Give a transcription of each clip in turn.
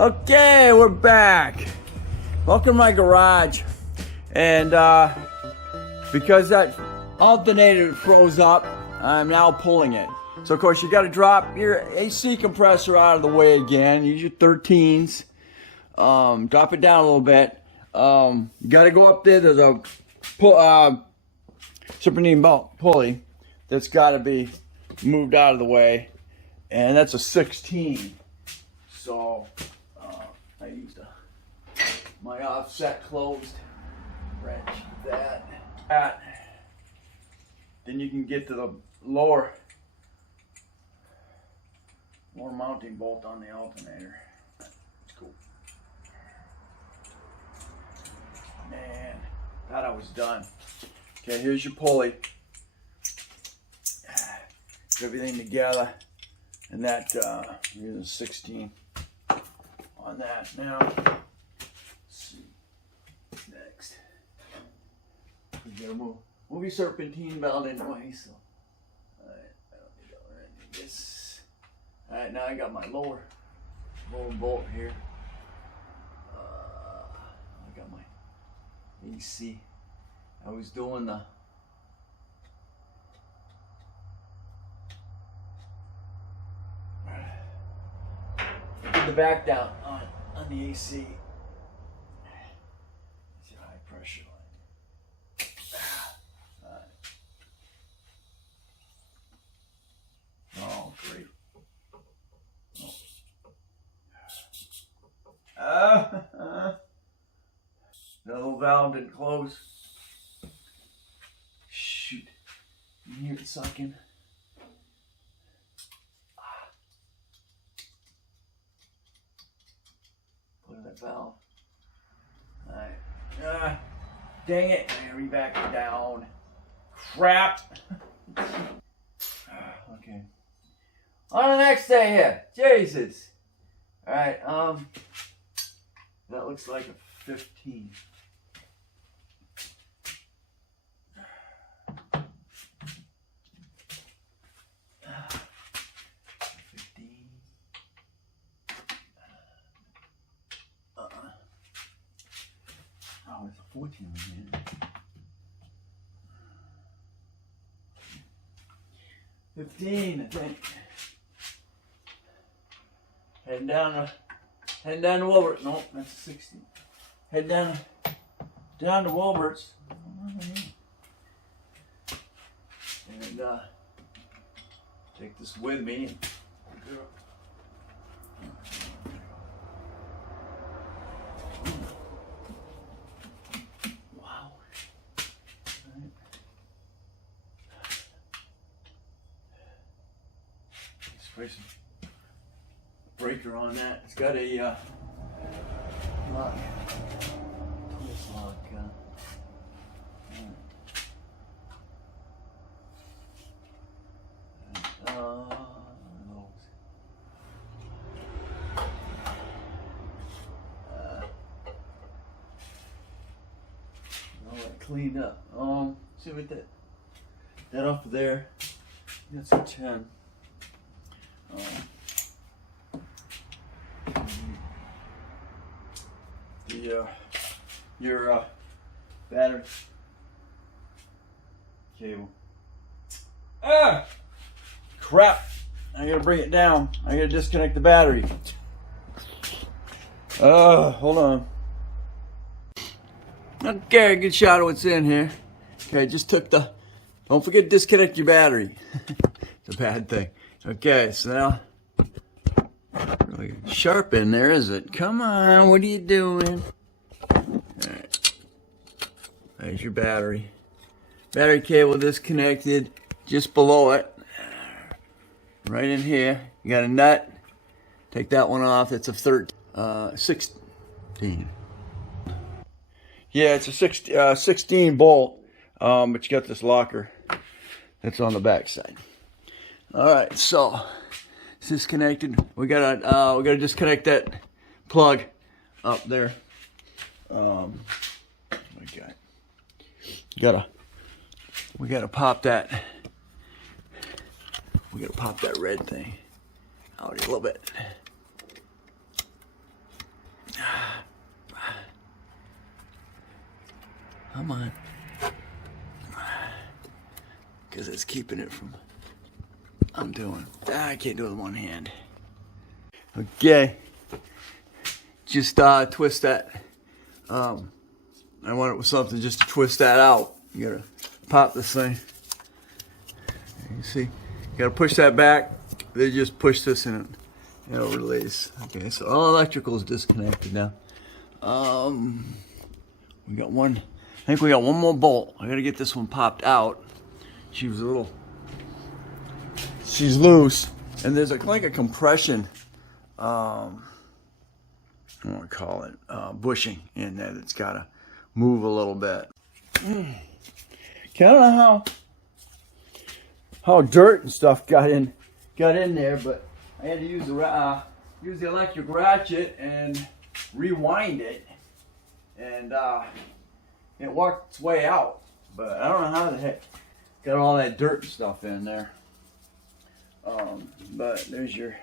Okay, we're back. Welcome to my garage. And because that alternator froze up, I'm now pulling it. So of course you got to drop your AC compressor out of the way again. Use your 13s. Drop it down a little bit. You got to go up there. There's a serpentine belt pulley that's got to be moved out of the way, and that's a 16. So I used my offset closed wrench with that. Then you can get to the lower mounting bolt on the alternator. It's cool. Man, thought I was done. Okay, here's your pulley. Put everything together, and that here's a 16 on that. Now, let's see. Next, we gotta move your serpentine belt anyway. So, all right, I don't need that one. I need this. All right, now I got my lower bolt here. I got my AC. I was doing the back down on the AC. It's a high pressure line. Oh, great. The little valve didn't close. Shoot. You hear it sucking? Put that valve. Alright. Dang it. I gotta back it down. Crap. Okay. On the next day here. Jesus. Alright, that looks like a 15. Oh, it's a 14 man. 15, I think. Heading down to Wilbert. No, that's a 16. Head down to Wilbert's. And take this with me. Wow. Spray some breaker on that. It's got a lock. Twist lock. Cleaned up. See what that off of there. That's a 10. Your battery cable. Crap! I gotta bring it down. I gotta disconnect the battery. Hold on. Okay, good shot of what's in here. Okay, just took don't forget to disconnect your battery. It's a bad thing. Okay, so now, really sharp in there, is it? Come on, what are you doing? Alright, there's your battery. Battery cable disconnected just below it. Right in here. You got a nut. Take that one off. It's a 16. Yeah, it's a 16 bolt, but you got this locker that's on the back side. All right, so it's disconnected. We gotta disconnect that plug up there. We gotta pop that. We gotta pop that red thing out a little bit. Come on. Because it's keeping it from undoing. I can't do it with one hand. Okay. Just twist that. I want it with something just to twist that out. You gotta pop this thing. You see? You gotta push that back. They just push this in and it'll release. Okay, so all electrical is disconnected now. We got one. I think we got one more bolt. I gotta get this one popped out. She was a little. She's loose, and there's like a compression. What do I call it? Bushing in there that's gotta move a little bit. Okay, I don't know how dirt and stuff got in there, but I had to use the electric ratchet and rewind it, and it worked its way out. But I don't know how the heck got all that dirt and stuff in there. But there's your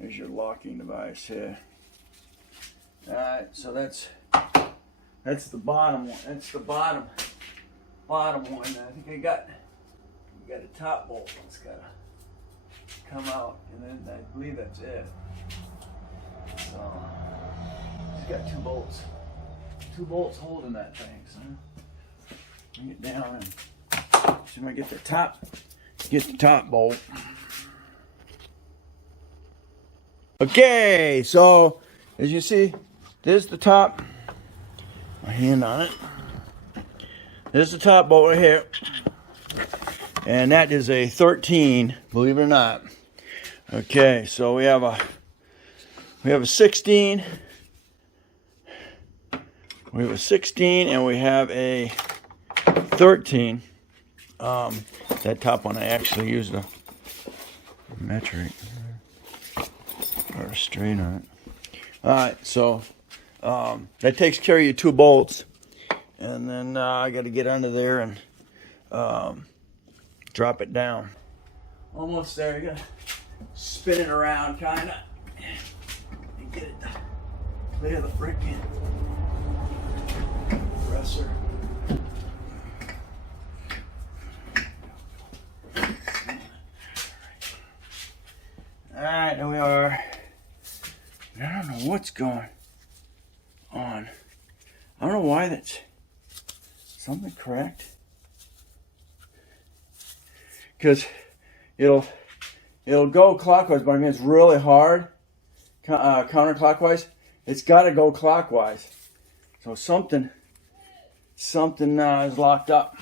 locking device here. All right, so that's the bottom one. That's the bottom one. I think I got a top bolt that's gotta come out, and then I believe that's it. So just got two bolts holding that thing. So bring it down and see if I get the top bolt. Okay, so as you see, there's the top. My hand on it. There's the top bolt right here, and that is a 13, believe it or not. Okay, so we have a 16. We have a 16 and we have a 13. That top one I actually used a metric or a strain on it. Alright, so that takes care of your two bolts, and then I got to get under there and drop it down. Almost there. You got to spin it around kind of and get it to clear the freaking compressor. Alright, there we are. I don't know what's going on. I don't know why that's something correct. Because it'll go clockwise, but I mean it's really hard counterclockwise. It's got to go clockwise. So something is locked up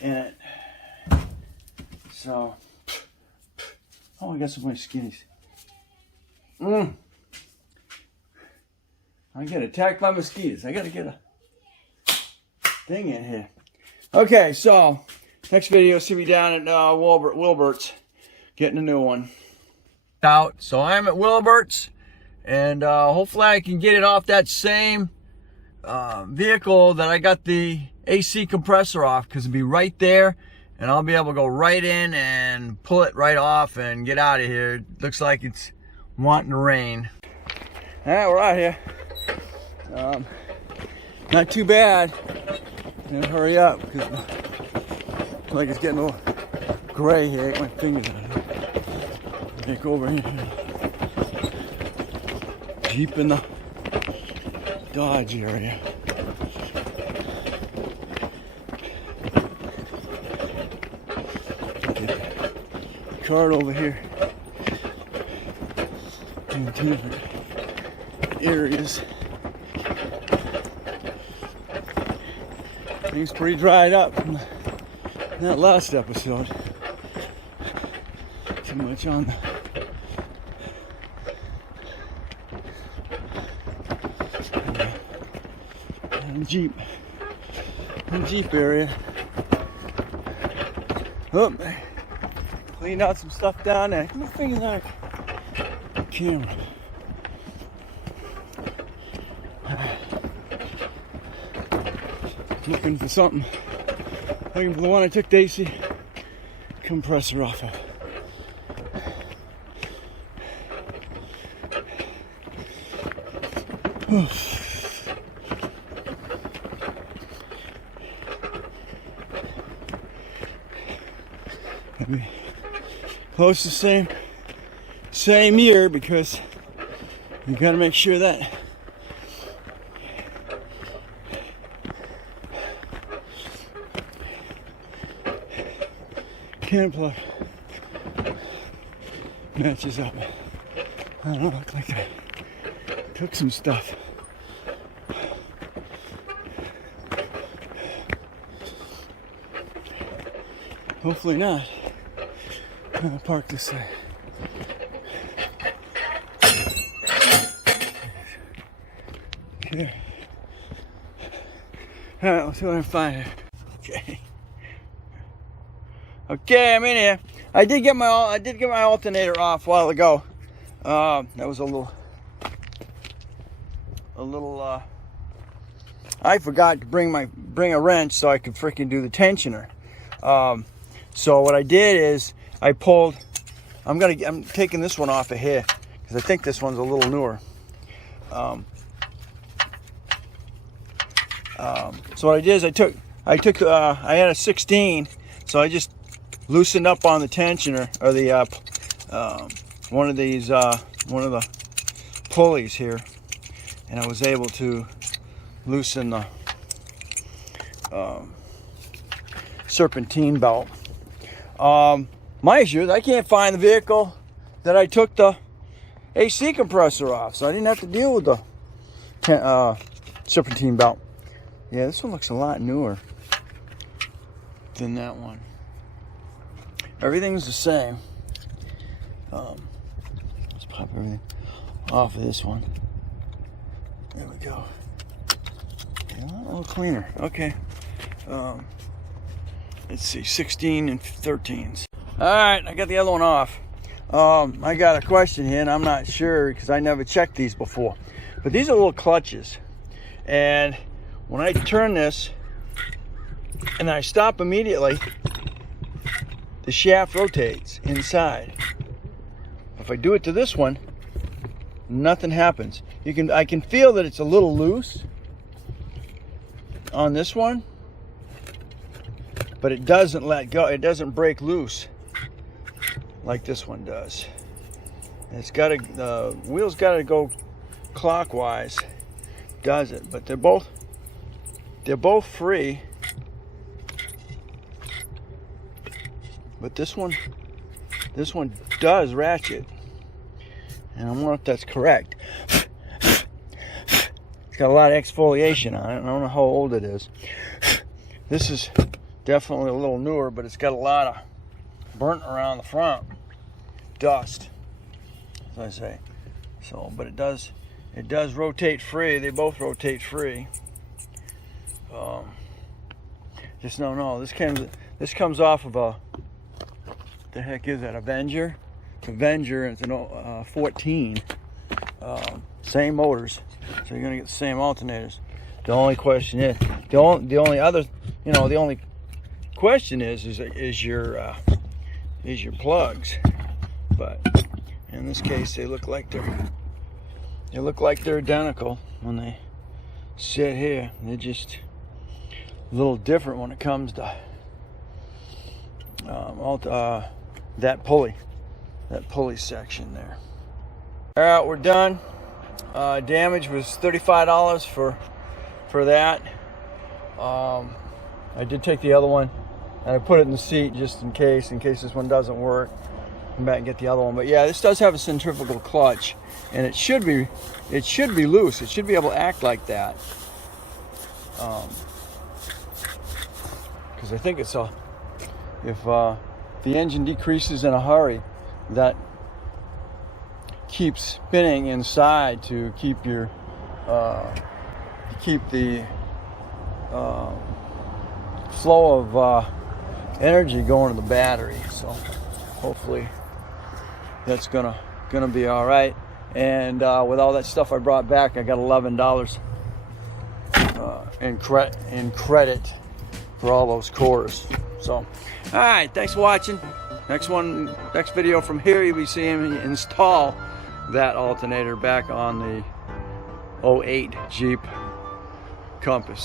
in it. So, oh, I got some of my skinnies. I get attacked by mosquitoes. I got to get a thing in here. Okay, so next video, see me down at Wilbert's getting a new one. So I'm at Wilbert's, and hopefully I can get it off that same vehicle that I got the AC compressor off, because it'll be right there, and I'll be able to go right in and pull it right off and get out of here. It looks like it's wanting to rain. All right, we're out here. Not too bad. Gonna hurry up because it's like it's getting a little gray here. Get my fingers on it. Take over here. Deep in the Dodge area. Cart over here in two different areas. Things pretty dried up from that last episode. Too much on the Jeep area. Oh, cleaned out some stuff down there. Get my fingers out of the camera. Looking for something. Looking for the one I took the AC compressor off of. close to same year, because you got to make sure that can plug matches up. I don't know, look like I took some stuff. Hopefully not. I'm gonna park this side. Okay. Alright, let's see what I can find here. Okay. Okay, I'm in here. I did get my alternator off a while ago. That was a little. I forgot to bring a wrench so I could freaking do the tensioner. So what I did is I pulled. I'm taking this one off of here because I think this one's a little newer. So what I did is I had a 16, so I just loosened up on the tensioner, or the one of the pulleys here, and I was able to loosen the serpentine belt. My issue is I can't find the vehicle that I took the AC compressor off, so I didn't have to deal with the serpentine belt. Yeah, this one looks a lot newer than that one. Everything's the same. Let's pop everything off of this one. There we go. Yeah, a little cleaner. Okay. Let's see, 16 and 13s. All right, I got the other one off. I got a question here, and I'm not sure because I never checked these before. But these are little clutches, and when I turn this and I stop immediately, the shaft rotates inside. If I do it to this one, nothing happens. I can feel that it's a little loose on this one, but it doesn't let go. It doesn't break loose like this one does. It's got to, the wheel's got to go clockwise, does it? But they're both free. But this one does ratchet, and I wonder if that's correct. It's got a lot of exfoliation on it. I don't know how old it is. This is definitely a little newer, but it's got a lot of burnt around the front, dust, as I say. So, but it does rotate free. They both rotate free. Just no. This comes off of a. The heck is that? Avenger? Avenger. It's an 14. Same motors, so you're gonna get the same alternators. The only question is, the only question is your plugs. But in this case, they look like they're identical when they sit here. They're just a little different when it comes to that pulley section there. All right, we're done. Damage was $35 for that. I did take the other one and I put it in the seat just in case this one doesn't work. Come back and get the other one. But yeah, this does have a centrifugal clutch, and it should be loose. It should be able to act like that. Because I think if the engine decreases in a hurry, that keeps spinning inside to keep the flow of energy going to the battery. So hopefully that's gonna be all right. And with all that stuff I brought back, I got $11 in credit for all those cores. So, all right, thanks for watching. Next video from here, you'll be seeing me install that alternator back on the 08 Jeep Compass.